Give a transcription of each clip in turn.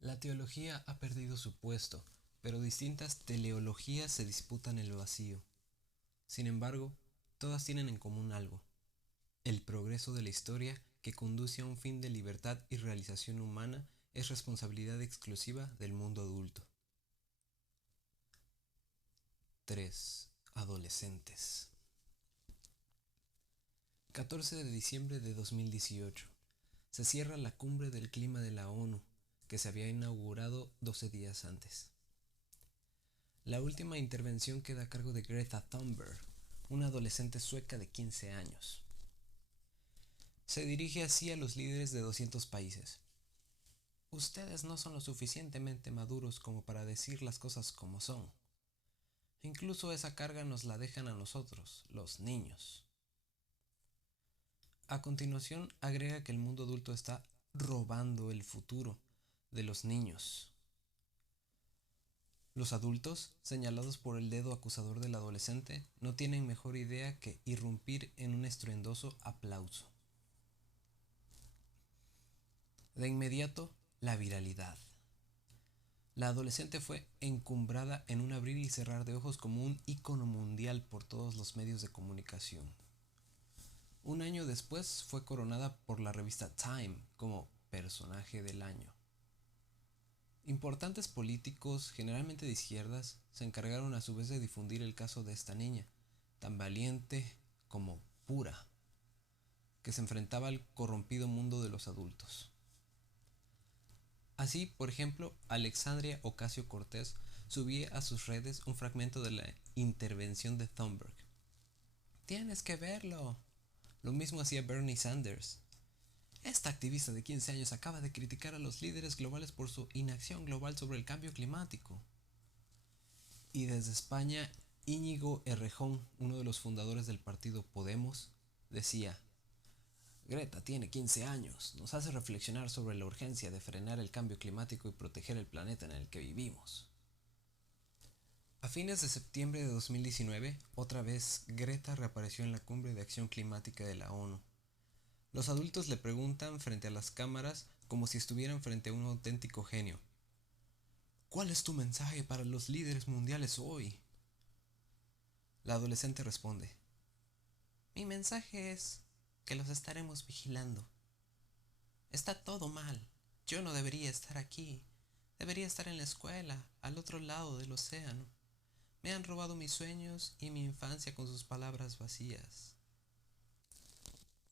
La teología ha perdido su puesto, pero distintas teleologías se disputan el vacío. Sin embargo, todas tienen en común algo: el progreso de la historia que conduce a un fin de libertad y realización humana es responsabilidad exclusiva del mundo adulto. 3. Adolescentes. 14 de diciembre de 2018. Se cierra la cumbre del clima de la ONU, que se había inaugurado 12 días antes. La última intervención queda a cargo de Greta Thunberg, una adolescente sueca de 15 años. Se dirige así a los líderes de 200 países. Ustedes no son lo suficientemente maduros como para decir las cosas como son. Incluso esa carga nos la dejan a nosotros, los niños. A continuación agrega que el mundo adulto está robando el futuro de los niños. Los adultos, señalados por el dedo acusador del adolescente, no tienen mejor idea que irrumpir en un estruendoso aplauso. De inmediato, la viralidad. La adolescente fue encumbrada en un abrir y cerrar de ojos como un ícono mundial por todos los medios de comunicación. Un año después fue coronada por la revista Time como personaje del año. Importantes políticos, generalmente de izquierdas, se encargaron a su vez de difundir el caso de esta niña, tan valiente como pura, que se enfrentaba al corrompido mundo de los adultos. Así, por ejemplo, Alexandria Ocasio-Cortez subía a sus redes un fragmento de la intervención de Thunberg. ¡Tienes que verlo! Lo mismo hacía Bernie Sanders. Esta activista de 15 años acaba de criticar a los líderes globales por su inacción global sobre el cambio climático. Y desde España, Íñigo Errejón, uno de los fundadores del partido Podemos, decía: Greta tiene 15 años, nos hace reflexionar sobre la urgencia de frenar el cambio climático y proteger el planeta en el que vivimos. A fines de septiembre de 2019, otra vez Greta reapareció en la Cumbre de Acción Climática de la ONU. Los adultos le preguntan frente a las cámaras como si estuvieran frente a un auténtico genio: ¿cuál es tu mensaje para los líderes mundiales hoy? La adolescente responde: mi mensaje es que los estaremos vigilando. Está todo mal. Yo no debería estar aquí. Debería estar en la escuela, al otro lado del océano. Me han robado mis sueños y mi infancia con sus palabras vacías.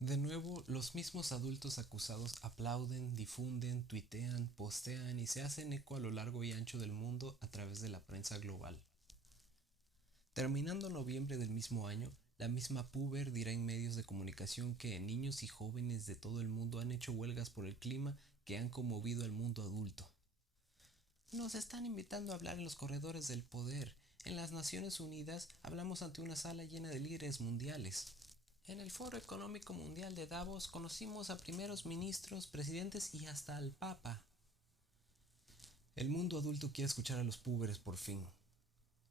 De nuevo, los mismos adultos acusados aplauden, difunden, tuitean, postean y se hacen eco a lo largo y ancho del mundo a través de la prensa global. Terminando noviembre del mismo año, la misma Puber dirá en medios de comunicación que niños y jóvenes de todo el mundo han hecho huelgas por el clima que han conmovido al mundo adulto. Nos están invitando a hablar en los corredores del poder. En las Naciones Unidas hablamos ante una sala llena de líderes mundiales. En el Foro Económico Mundial de Davos conocimos a primeros ministros, presidentes y hasta al Papa. El mundo adulto quiere escuchar a los púberes por fin.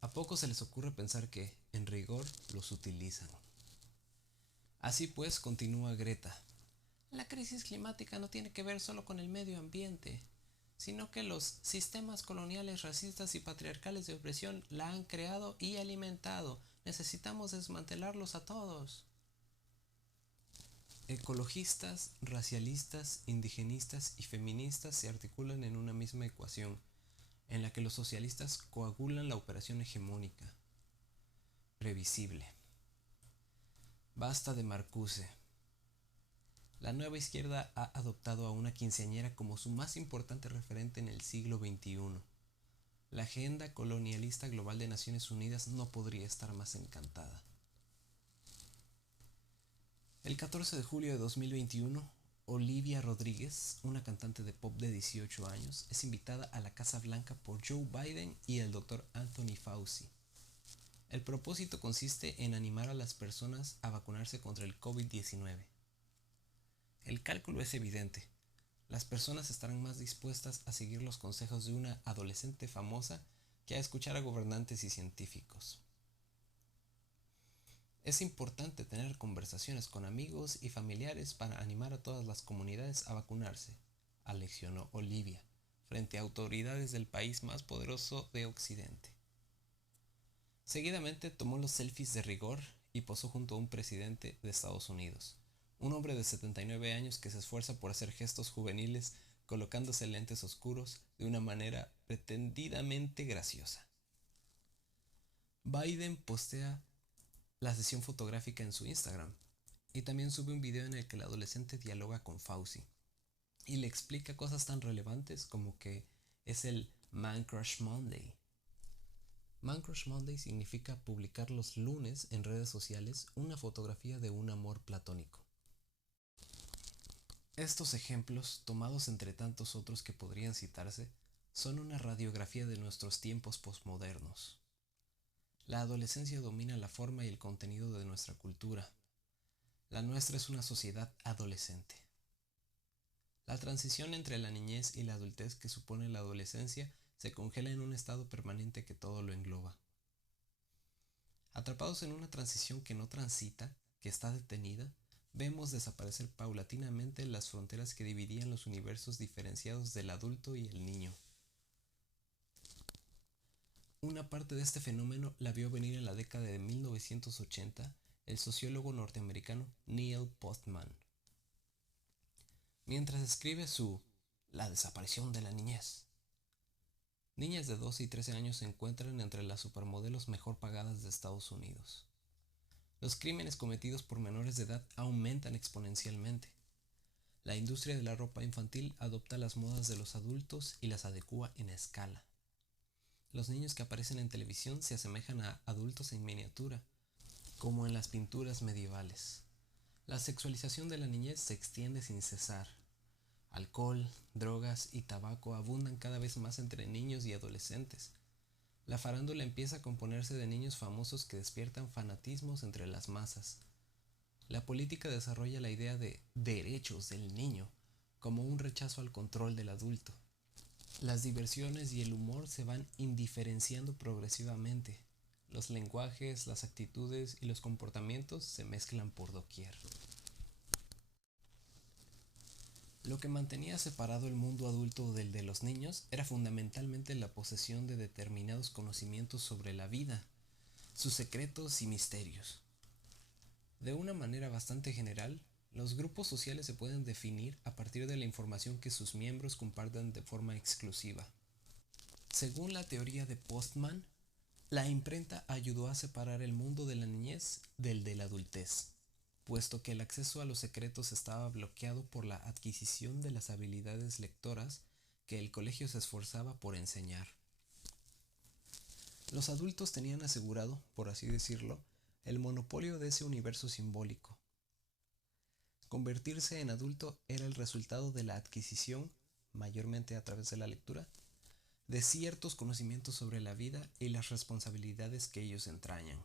A poco se les ocurre pensar que, en rigor, los utilizan. Así pues, continúa Greta: la crisis climática no tiene que ver solo con el medio ambiente, sino que los sistemas coloniales, racistas y patriarcales de opresión la han creado y alimentado. Necesitamos desmantelarlos a todos. Ecologistas, racialistas, indigenistas y feministas se articulan en una misma ecuación, en la que los socialistas coagulan la operación hegemónica. Previsible. Basta de Marcuse. La nueva izquierda ha adoptado a una quinceañera como su más importante referente en el siglo XXI. La agenda colonialista global de Naciones Unidas no podría estar más encantada. El 14 de julio de 2021, Olivia Rodríguez, una cantante de pop de 18 años, es invitada a la Casa Blanca por Joe Biden y el Dr. Anthony Fauci. El propósito consiste en animar a las personas a vacunarse contra el COVID-19. El cálculo es evidente: las personas estarán más dispuestas a seguir los consejos de una adolescente famosa que a escuchar a gobernantes y científicos. Es importante tener conversaciones con amigos y familiares para animar a todas las comunidades a vacunarse, aleccionó Olivia, frente a autoridades del país más poderoso de Occidente. Seguidamente tomó los selfies de rigor y posó junto a un presidente de Estados Unidos, un hombre de 79 años que se esfuerza por hacer gestos juveniles colocándose lentes oscuros de una manera pretendidamente graciosa. Biden postea la sesión fotográfica en su Instagram y también sube un video en el que el adolescente dialoga con Fauci y le explica cosas tan relevantes como que es el Man Crush Monday. Man Crush Monday significa publicar los lunes en redes sociales una fotografía de un amor platónico. Estos ejemplos, tomados entre tantos otros que podrían citarse, son una radiografía de nuestros tiempos posmodernos. La adolescencia domina la forma y el contenido de nuestra cultura. La nuestra es una sociedad adolescente. La transición entre la niñez y la adultez que supone la adolescencia se congela en un estado permanente que todo lo engloba. Atrapados en una transición que no transita, que está detenida, vemos desaparecer paulatinamente las fronteras que dividían los universos diferenciados del adulto y el niño. Una parte de este fenómeno la vio venir en la década de 1980 el sociólogo norteamericano Neil Postman. Mientras escribe su La desaparición de la niñez, niñas de 12 y 13 años se encuentran entre las supermodelos mejor pagadas de Estados Unidos. Los crímenes cometidos por menores de edad aumentan exponencialmente. La industria de la ropa infantil adopta las modas de los adultos y las adecúa en escala. Los niños que aparecen en televisión se asemejan a adultos en miniatura, como en las pinturas medievales. La sexualización de la niñez se extiende sin cesar. Alcohol, drogas y tabaco abundan cada vez más entre niños y adolescentes. La farándula empieza a componerse de niños famosos que despiertan fanatismos entre las masas. La política desarrolla la idea de derechos del niño como un rechazo al control del adulto. Las diversiones y el humor se van indiferenciando progresivamente. Los lenguajes, las actitudes y los comportamientos se mezclan por doquier. Lo que mantenía separado el mundo adulto del de los niños era fundamentalmente la posesión de determinados conocimientos sobre la vida, sus secretos y misterios. De una manera bastante general, los grupos sociales se pueden definir a partir de la información que sus miembros comparten de forma exclusiva. Según la teoría de Postman, la imprenta ayudó a separar el mundo de la niñez del de la adultez, puesto que el acceso a los secretos estaba bloqueado por la adquisición de las habilidades lectoras que el colegio se esforzaba por enseñar. Los adultos tenían asegurado, por así decirlo, el monopolio de ese universo simbólico. Convertirse en adulto era el resultado de la adquisición, mayormente a través de la lectura, de ciertos conocimientos sobre la vida y las responsabilidades que ellos entrañan.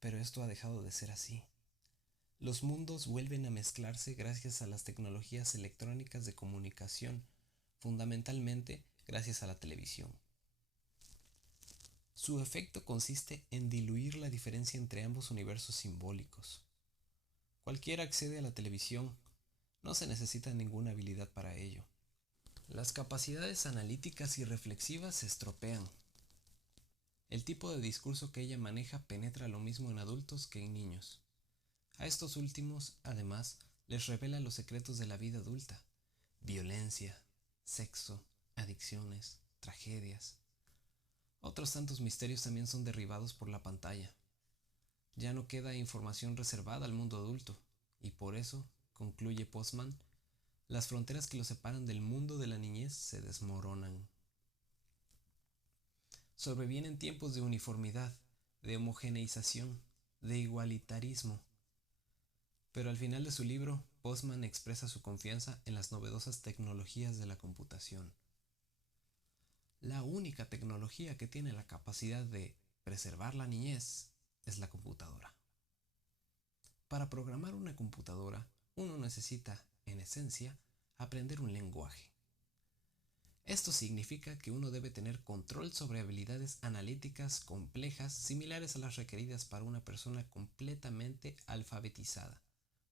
Pero esto ha dejado de ser así. Los mundos vuelven a mezclarse gracias a las tecnologías electrónicas de comunicación, fundamentalmente gracias a la televisión. Su efecto consiste en diluir la diferencia entre ambos universos simbólicos. Cualquiera accede a la televisión, no se necesita ninguna habilidad para ello. Las capacidades analíticas y reflexivas se estropean. El tipo de discurso que ella maneja penetra lo mismo en adultos que en niños. A estos últimos, además, les revela los secretos de la vida adulta: violencia, sexo, adicciones, tragedias. Otros tantos misterios también son derribados por la pantalla. Ya no queda información reservada al mundo adulto, y por eso, concluye Postman, las fronteras que lo separan del mundo de la niñez se desmoronan. Sobrevienen tiempos de uniformidad, de homogeneización, de igualitarismo. Pero al final de su libro, Postman expresa su confianza en las novedosas tecnologías de la computación. La única tecnología que tiene la capacidad de preservar la niñez es la computadora. Para programar una computadora, uno necesita, en esencia, aprender un lenguaje. Esto significa que uno debe tener control sobre habilidades analíticas complejas similares a las requeridas para una persona completamente alfabetizada,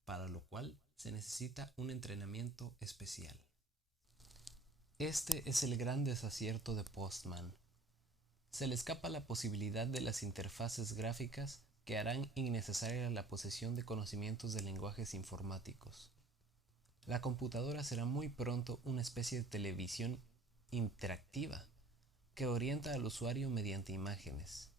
para lo cual se necesita un entrenamiento especial. Este es el gran desacierto de Postman. Se le escapa la posibilidad de las interfaces gráficas que harán innecesaria la posesión de conocimientos de lenguajes informáticos. La computadora será muy pronto una especie de televisión interactiva que orienta al usuario mediante imágenes.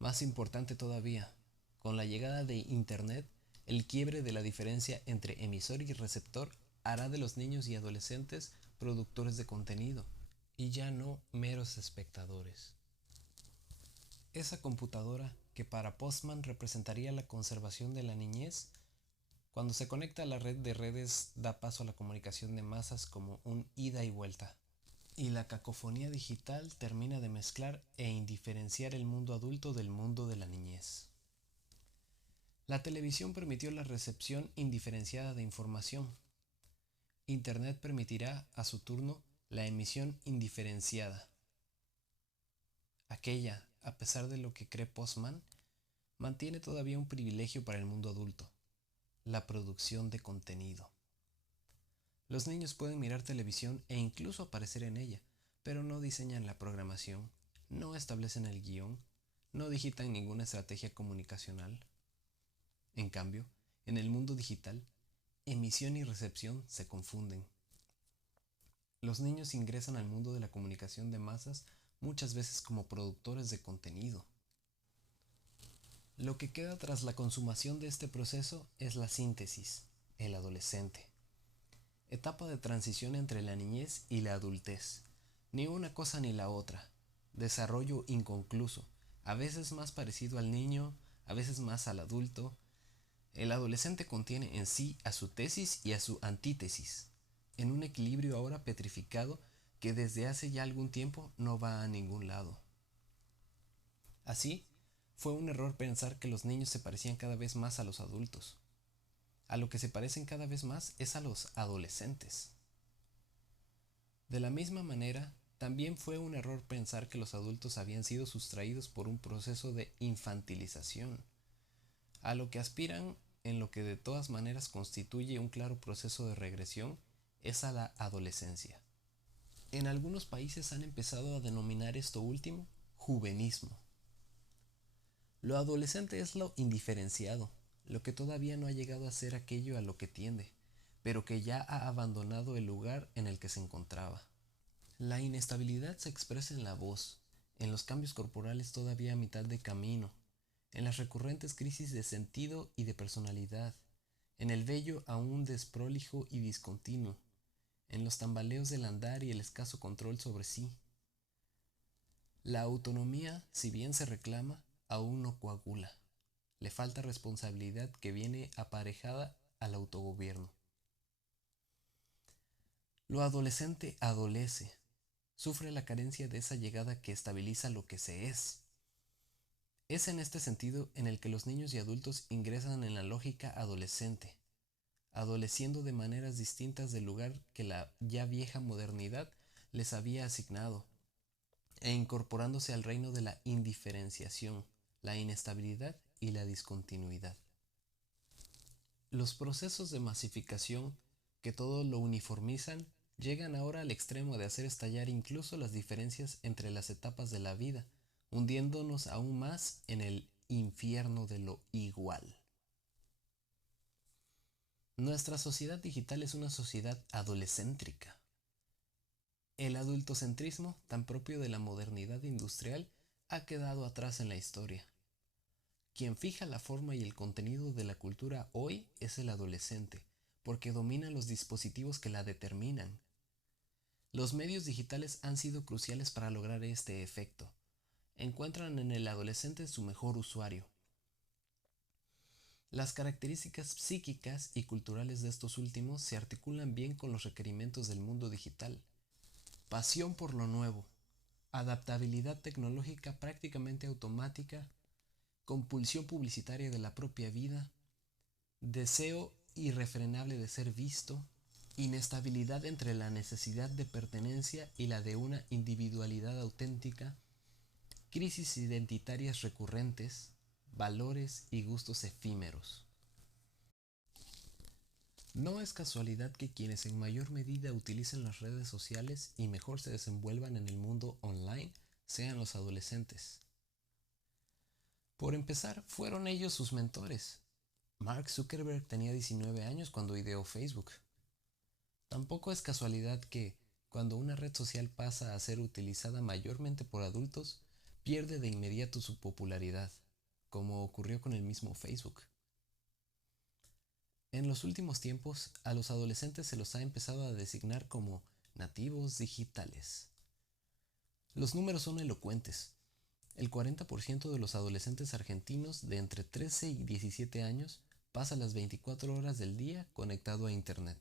Más importante todavía, con la llegada de Internet, el quiebre de la diferencia entre emisor y receptor hará de los niños y adolescentes productores de contenido, y ya no meros espectadores. Esa computadora, que para Postman representaría la conservación de la niñez, cuando se conecta a la red de redes da paso a la comunicación de masas como un ida y vuelta. Y la cacofonía digital termina de mezclar e indiferenciar el mundo adulto del mundo de la niñez. La televisión permitió la recepción indiferenciada de información. Internet permitirá, a su turno, la emisión indiferenciada. Aquella, a pesar de lo que cree Postman, mantiene todavía un privilegio para el mundo adulto: la producción de contenido. Los niños pueden mirar televisión e incluso aparecer en ella, pero no diseñan la programación, no establecen el guión, no digitan ninguna estrategia comunicacional. En cambio, en el mundo digital, emisión y recepción se confunden. Los niños ingresan al mundo de la comunicación de masas muchas veces como productores de contenido. Lo que queda tras la consumación de este proceso es la síntesis, el adolescente. Etapa de transición entre la niñez y la adultez. Ni una cosa ni la otra. Desarrollo inconcluso, a veces más parecido al niño, a veces más al adulto. El adolescente contiene en sí a su tesis y a su antítesis, en un equilibrio ahora petrificado que desde hace ya algún tiempo no va a ningún lado. Así, fue un error pensar que los niños se parecían cada vez más a los adultos. A lo que se parecen cada vez más es a los adolescentes. De la misma manera, también fue un error pensar que los adultos habían sido sustraídos por un proceso de infantilización, a lo que aspiran en lo que de todas maneras constituye un claro proceso de regresión es a la adolescencia. En algunos países han empezado a denominar esto último juvenismo. Lo adolescente es lo indiferenciado, lo que todavía no ha llegado a ser aquello a lo que tiende, pero que ya ha abandonado el lugar en el que se encontraba. La inestabilidad se expresa en la voz, en los cambios corporales todavía a mitad de camino, en las recurrentes crisis de sentido y de personalidad, en el vello aún desprolijo y discontinuo, en los tambaleos del andar y el escaso control sobre sí. La autonomía, si bien se reclama, aún no coagula. Le falta responsabilidad que viene aparejada al autogobierno. Lo adolescente adolece, sufre la carencia de esa llegada que estabiliza lo que se es. Es en este sentido en el que los niños y adultos ingresan en la lógica adolescente, adoleciendo de maneras distintas del lugar que la ya vieja modernidad les había asignado, e incorporándose al reino de la indiferenciación, la inestabilidad y la discontinuidad. Los procesos de masificación, que todo lo uniformizan, llegan ahora al extremo de hacer estallar incluso las diferencias entre las etapas de la vida, hundiéndonos aún más en el infierno de lo igual. Nuestra sociedad digital es una sociedad adolescéntrica. El adultocentrismo, tan propio de la modernidad industrial, ha quedado atrás en la historia. Quien fija la forma y el contenido de la cultura hoy es el adolescente, porque domina los dispositivos que la determinan. Los medios digitales han sido cruciales para lograr este efecto. Encuentran en el adolescente su mejor usuario. Las características psíquicas y culturales de estos últimos se articulan bien con los requerimientos del mundo digital. Pasión por lo nuevo, adaptabilidad tecnológica prácticamente automática, compulsión publicitaria de la propia vida, deseo irrefrenable de ser visto, inestabilidad entre la necesidad de pertenencia y la de una individualidad auténtica, crisis identitarias recurrentes, valores y gustos efímeros. No es casualidad que quienes en mayor medida utilicen las redes sociales y mejor se desenvuelvan en el mundo online sean los adolescentes. Por empezar, fueron ellos sus mentores. Mark Zuckerberg tenía 19 años cuando ideó Facebook. Tampoco es casualidad que, cuando una red social pasa a ser utilizada mayormente por adultos, pierde de inmediato su popularidad, como ocurrió con el mismo Facebook. En los últimos tiempos, a los adolescentes se los ha empezado a designar como nativos digitales. Los números son elocuentes. El 40% de los adolescentes argentinos de entre 13 y 17 años pasa las 24 horas del día conectado a Internet.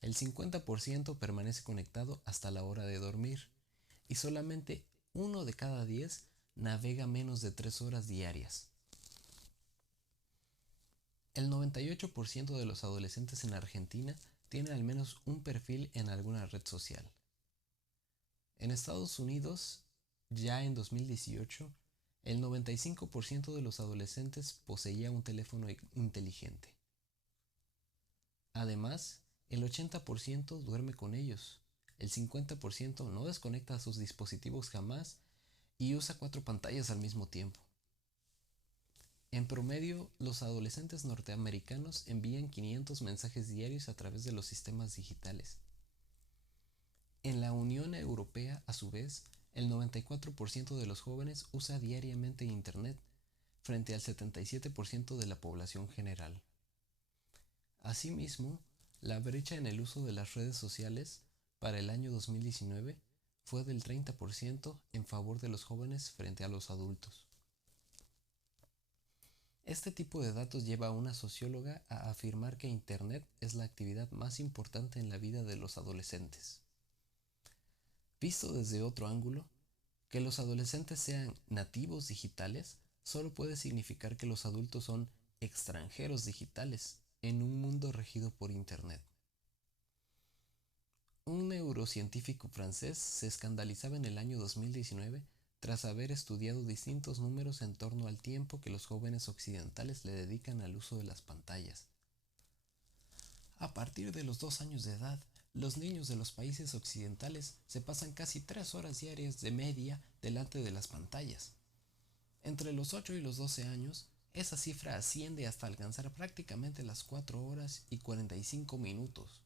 El 50% permanece conectado hasta la hora de dormir y solamente uno de cada 10 navega menos de 3 horas diarias. El 98% de los adolescentes en Argentina tienen al menos un perfil en alguna red social. En Estados Unidos, ya en 2018, el 95% de los adolescentes poseía un teléfono inteligente. Además, el 80% duerme con ellos, el 50% no desconecta sus dispositivos jamás y usa 4 pantallas al mismo tiempo. En promedio, los adolescentes norteamericanos envían 500 mensajes diarios a través de los sistemas digitales. En la Unión Europea, a su vez, el 94% de los jóvenes usa diariamente Internet, frente al 77% de la población general. Asimismo, la brecha en el uso de las redes sociales para el año 2019 fue del 30% en favor de los jóvenes frente a los adultos. Este tipo de datos lleva a una socióloga a afirmar que Internet es la actividad más importante en la vida de los adolescentes. Visto desde otro ángulo, que los adolescentes sean nativos digitales solo puede significar que los adultos son extranjeros digitales en un mundo regido por Internet. Un neurocientífico francés se escandalizaba en el año 2019 tras haber estudiado distintos números en torno al tiempo que los jóvenes occidentales le dedican al uso de las pantallas. A partir de los 2 años de edad, los niños de los países occidentales se pasan casi 3 horas diarias de media delante de las pantallas. Entre los 8 y los 12 años, esa cifra asciende hasta alcanzar prácticamente las 4 horas y 45 minutos.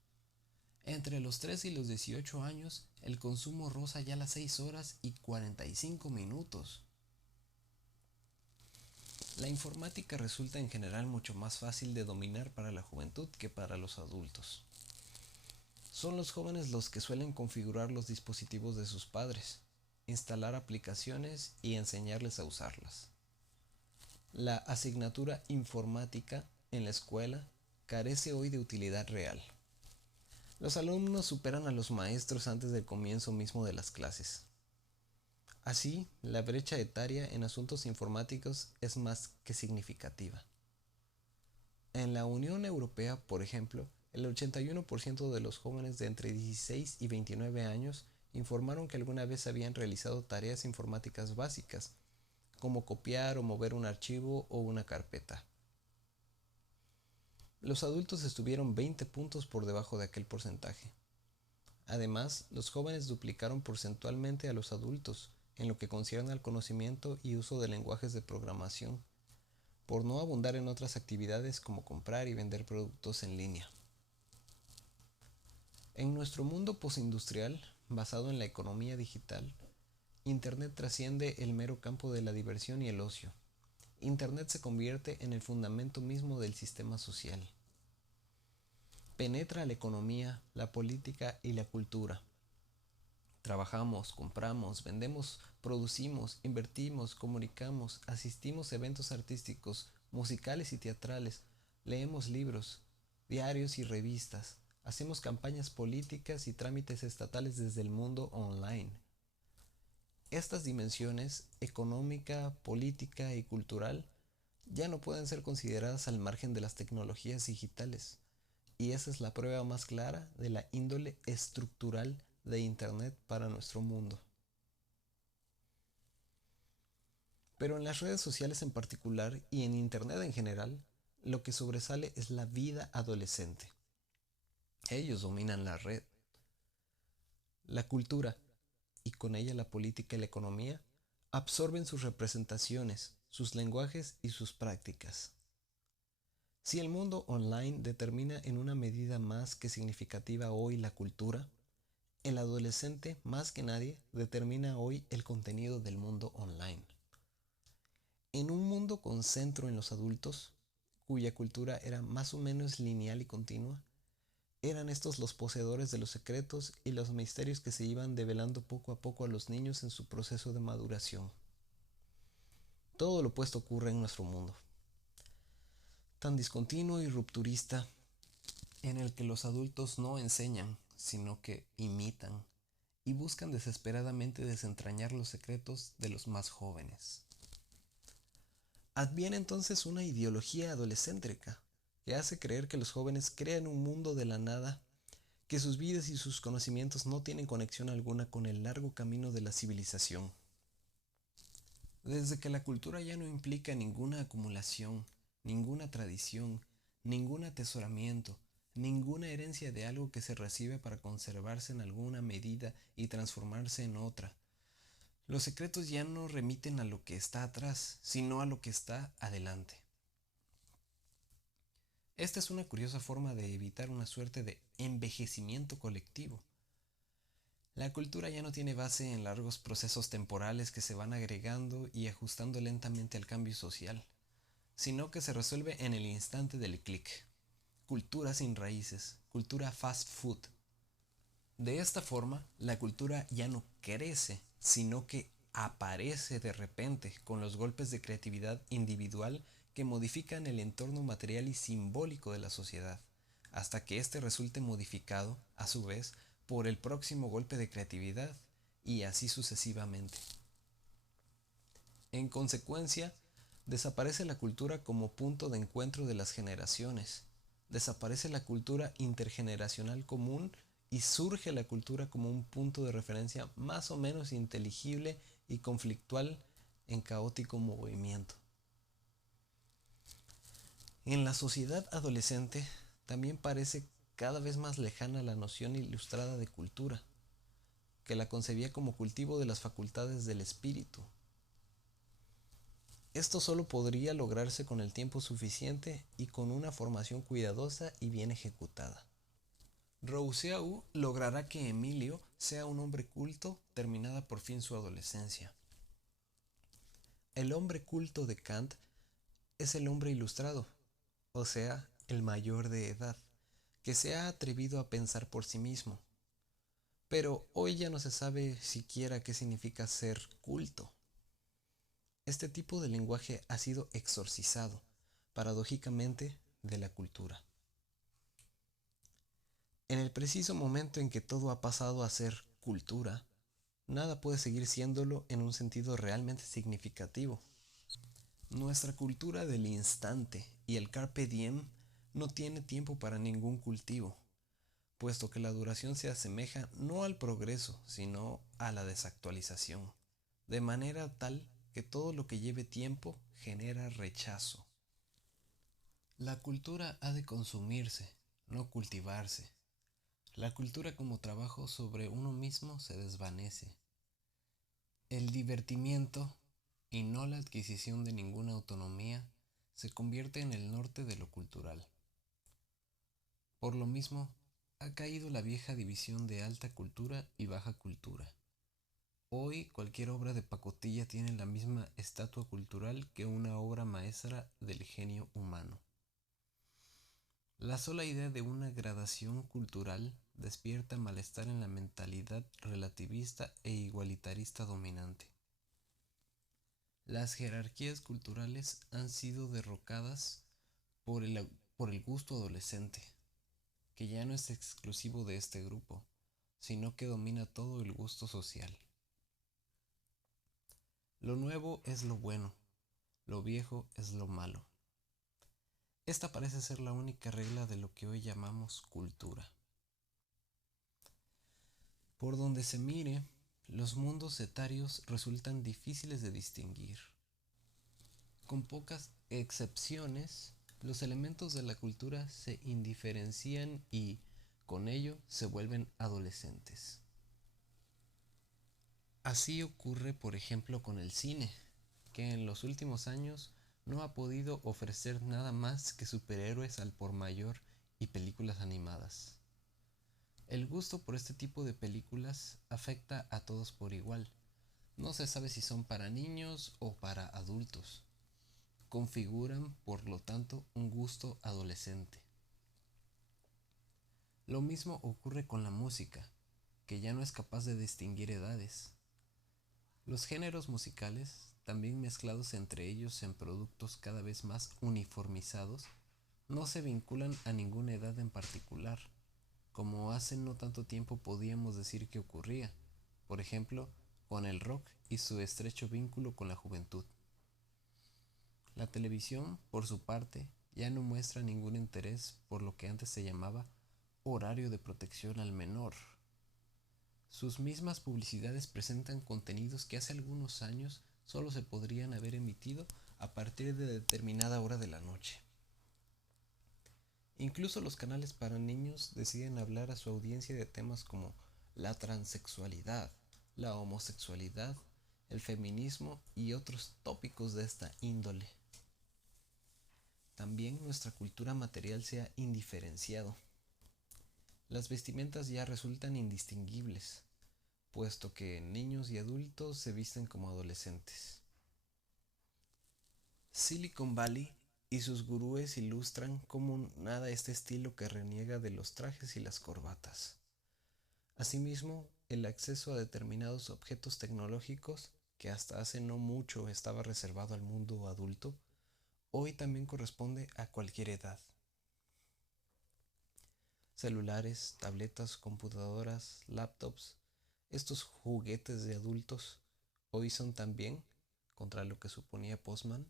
Entre los 13 y los 18 años, el consumo roza ya las 6 horas y 45 minutos. La informática resulta en general mucho más fácil de dominar para la juventud que para los adultos. Son los jóvenes los que suelen configurar los dispositivos de sus padres, instalar aplicaciones y enseñarles a usarlas. La asignatura informática en la escuela carece hoy de utilidad real. Los alumnos superan a los maestros antes del comienzo mismo de las clases. Así, la brecha etaria en asuntos informáticos es más que significativa. En la Unión Europea, por ejemplo, el 81% de los jóvenes de entre 16 y 29 años informaron que alguna vez habían realizado tareas informáticas básicas, como copiar o mover un archivo o una carpeta. Los adultos estuvieron 20 puntos por debajo de aquel porcentaje. Además, los jóvenes duplicaron porcentualmente a los adultos en lo que concierne al conocimiento y uso de lenguajes de programación, por no abundar en otras actividades como comprar y vender productos en línea. En nuestro mundo postindustrial, basado en la economía digital, Internet trasciende el mero campo de la diversión y el ocio. Internet se convierte en el fundamento mismo del sistema social. Penetra la economía, la política y la cultura. Trabajamos, compramos, vendemos, producimos, invertimos, comunicamos, asistimos a eventos artísticos, musicales y teatrales, leemos libros, diarios y revistas, hacemos campañas políticas y trámites estatales desde el mundo online. Estas dimensiones, económica, política y cultural, ya no pueden ser consideradas al margen de las tecnologías digitales, y esa es la prueba más clara de la índole estructural de Internet para nuestro mundo. Pero en las redes sociales en particular y en Internet en general, lo que sobresale es la vida adolescente. Ellos dominan la red, la cultura y con ella la política y la economía, absorben sus representaciones, sus lenguajes y sus prácticas. Si el mundo online determina en una medida más que significativa hoy la cultura, el adolescente más que nadie determina hoy el contenido del mundo online. En un mundo con centro en los adultos, cuya cultura era más o menos lineal y continua, eran estos los poseedores de los secretos y los misterios que se iban develando poco a poco a los niños en su proceso de maduración. Todo lo opuesto ocurre en nuestro mundo, tan discontinuo y rupturista, en el que los adultos no enseñan, sino que imitan y buscan desesperadamente desentrañar los secretos de los más jóvenes. Adviene entonces una ideología adolescéntrica que hace creer que los jóvenes crean un mundo de la nada, que sus vidas y sus conocimientos no tienen conexión alguna con el largo camino de la civilización. Desde que la cultura ya no implica ninguna acumulación, ninguna tradición, ningún atesoramiento, ninguna herencia de algo que se recibe para conservarse en alguna medida y transformarse en otra. Los secretos ya no remiten a lo que está atrás, sino a lo que está adelante. Esta es una curiosa forma de evitar una suerte de envejecimiento colectivo. La cultura ya no tiene base en largos procesos temporales que se van agregando y ajustando lentamente al cambio social, sino que se resuelve en el instante del clic. Cultura sin raíces, cultura fast food. De esta forma, la cultura ya no crece, sino que aparece de repente con los golpes de creatividad individual que modifican el entorno material y simbólico de la sociedad, hasta que éste resulte modificado, a su vez, por el próximo golpe de creatividad, y así sucesivamente. En consecuencia, desaparece la cultura como punto de encuentro de las generaciones, desaparece la cultura intergeneracional común y surge la cultura como un punto de referencia más o menos inteligible y conflictual en caótico movimiento. En la sociedad adolescente también parece cada vez más lejana la noción ilustrada de cultura, que la concebía como cultivo de las facultades del espíritu. Esto solo podría lograrse con el tiempo suficiente y con una formación cuidadosa y bien ejecutada. Rousseau logrará que Emilio sea un hombre culto terminada por fin su adolescencia. El hombre culto de Kant es el hombre ilustrado, o sea, el mayor de edad, que se ha atrevido a pensar por sí mismo. Pero hoy ya no se sabe siquiera qué significa ser culto. Este tipo de lenguaje ha sido exorcizado, paradójicamente, de la cultura. En el preciso momento en que todo ha pasado a ser cultura, nada puede seguir siéndolo en un sentido realmente significativo. Nuestra cultura del instante y el carpe diem no tiene tiempo para ningún cultivo, puesto que la duración se asemeja no al progreso, sino a la desactualización, de manera tal que todo lo que lleve tiempo genera rechazo. La cultura ha de consumirse, no cultivarse. La cultura como trabajo sobre uno mismo se desvanece. El divertimiento, y no la adquisición de ninguna autonomía, se convierte en el norte de lo cultural. Por lo mismo, ha caído la vieja división de alta cultura y baja cultura. Hoy cualquier obra de pacotilla tiene la misma estatua cultural que una obra maestra del genio humano. La sola idea de una gradación cultural despierta malestar en la mentalidad relativista e igualitarista dominante. Las jerarquías culturales han sido derrocadas por el gusto adolescente, que ya no es exclusivo de este grupo, sino que domina todo el gusto social. Lo nuevo es lo bueno, lo viejo es lo malo. Esta parece ser la única regla de lo que hoy llamamos cultura. Por donde se mire, los mundos etarios resultan difíciles de distinguir. Con pocas excepciones, Los elementos de la cultura se indiferencian y, con ello, se vuelven adolescentes. Así ocurre, por ejemplo, con el cine, que en los últimos años no ha podido ofrecer nada más que superhéroes al por mayor y películas animadas. El gusto por este tipo de películas afecta a todos por igual. No se sabe si son para niños o para adultos. Configuran, por lo tanto, un gusto adolescente. Lo mismo ocurre con la música, que ya no es capaz de distinguir edades. Los géneros musicales, también mezclados entre ellos en productos cada vez más uniformizados, no se vinculan a ninguna edad en particular, como hace no tanto tiempo podíamos decir que ocurría, por ejemplo, con el rock y su estrecho vínculo con la juventud. La televisión, por su parte, ya no muestra ningún interés por lo que antes se llamaba horario de protección al menor. Sus mismas publicidades presentan contenidos que hace algunos años solo se podrían haber emitido a partir de determinada hora de la noche. Incluso los canales para niños deciden hablar a su audiencia de temas como la transexualidad, la homosexualidad, el feminismo y otros tópicos de esta índole. También nuestra cultura material se ha indiferenciado. Las vestimentas ya resultan indistinguibles, puesto que niños y adultos se visten como adolescentes. Silicon Valley y sus gurúes ilustran cómo nada este estilo que reniega de los trajes y las corbatas. Asimismo, el acceso a determinados objetos tecnológicos, que hasta hace no mucho estaba reservado al mundo adulto, hoy también corresponde a cualquier edad. Celulares, tabletas, computadoras, laptops, estos juguetes de adultos, hoy son también, contra lo que suponía Postman,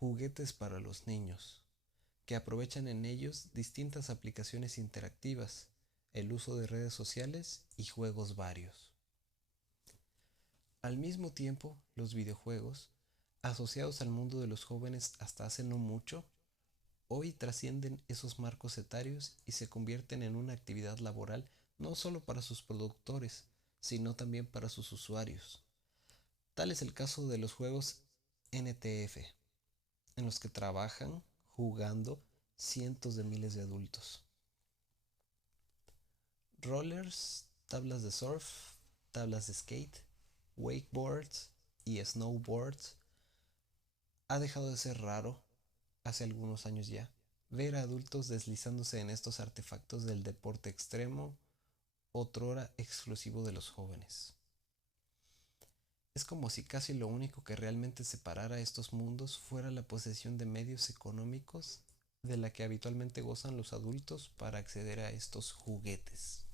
juguetes para los niños, que aprovechan en ellos distintas aplicaciones interactivas, el uso de redes sociales y juegos varios. Al mismo tiempo, los videojuegos, asociados al mundo de los jóvenes hasta hace no mucho, hoy trascienden esos marcos etarios y se convierten en una actividad laboral no solo para sus productores, sino también para sus usuarios. Tal es el caso de los juegos NTF, en los que trabajan jugando cientos de miles de adultos. Rollers, tablas de surf, tablas de skate, wakeboards y snowboards. Ha dejado de ser raro, hace algunos años ya, ver a adultos deslizándose en estos artefactos del deporte extremo, otrora exclusivo de los jóvenes. Es como si casi lo único que realmente separara estos mundos fuera la posesión de medios económicos de la que habitualmente gozan los adultos para acceder a estos juguetes.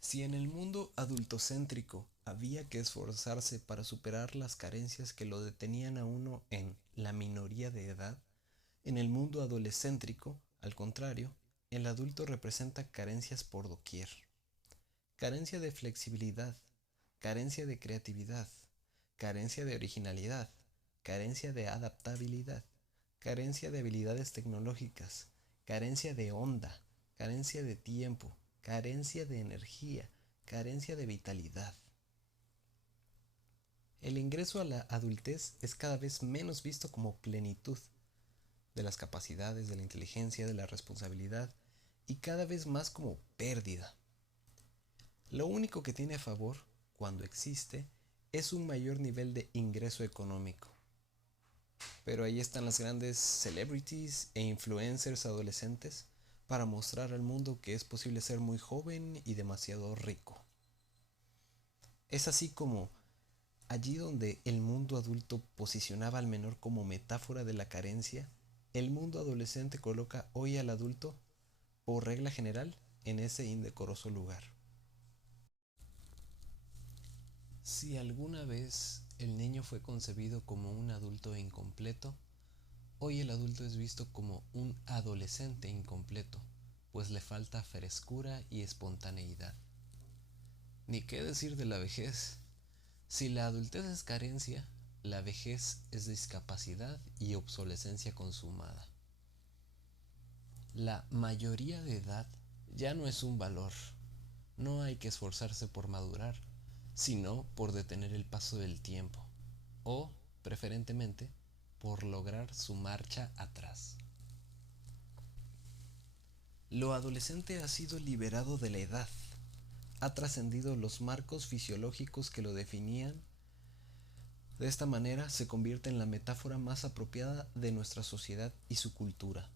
Si en el mundo adultocéntrico había que esforzarse para superar las carencias que lo detenían a uno en la minoría de edad, en el mundo adolescéntrico, al contrario, el adulto representa carencias por doquier. Carencia de flexibilidad, carencia de creatividad, carencia de originalidad, carencia de adaptabilidad, carencia de habilidades tecnológicas, carencia de onda, carencia de tiempo, carencia de energía, carencia de vitalidad. El ingreso a la adultez es cada vez menos visto como plenitud de las capacidades, de la inteligencia, de la responsabilidad y cada vez más como pérdida. Lo único que tiene a favor, cuando existe, es un mayor nivel de ingreso económico. Pero ahí están las grandes celebrities e influencers adolescentes para mostrar al mundo que es posible ser muy joven y demasiado rico. Es así como, allí donde el mundo adulto posicionaba al menor como metáfora de la carencia, el mundo adolescente coloca hoy al adulto, por regla general, en ese indecoroso lugar. Si alguna vez el niño fue concebido como un adulto incompleto, hoy el adulto es visto como un adolescente incompleto, pues le falta frescura y espontaneidad. Ni qué decir de la vejez. Si la adultez es carencia, la vejez es discapacidad y obsolescencia consumada. La mayoría de edad ya no es un valor. No hay que esforzarse por madurar, sino por detener el paso del tiempo, o, preferentemente, por lograr su marcha atrás. Lo adolescente ha sido liberado de la edad, ha trascendido los marcos fisiológicos que lo definían. De esta manera se convierte en la metáfora más apropiada de nuestra sociedad y su cultura.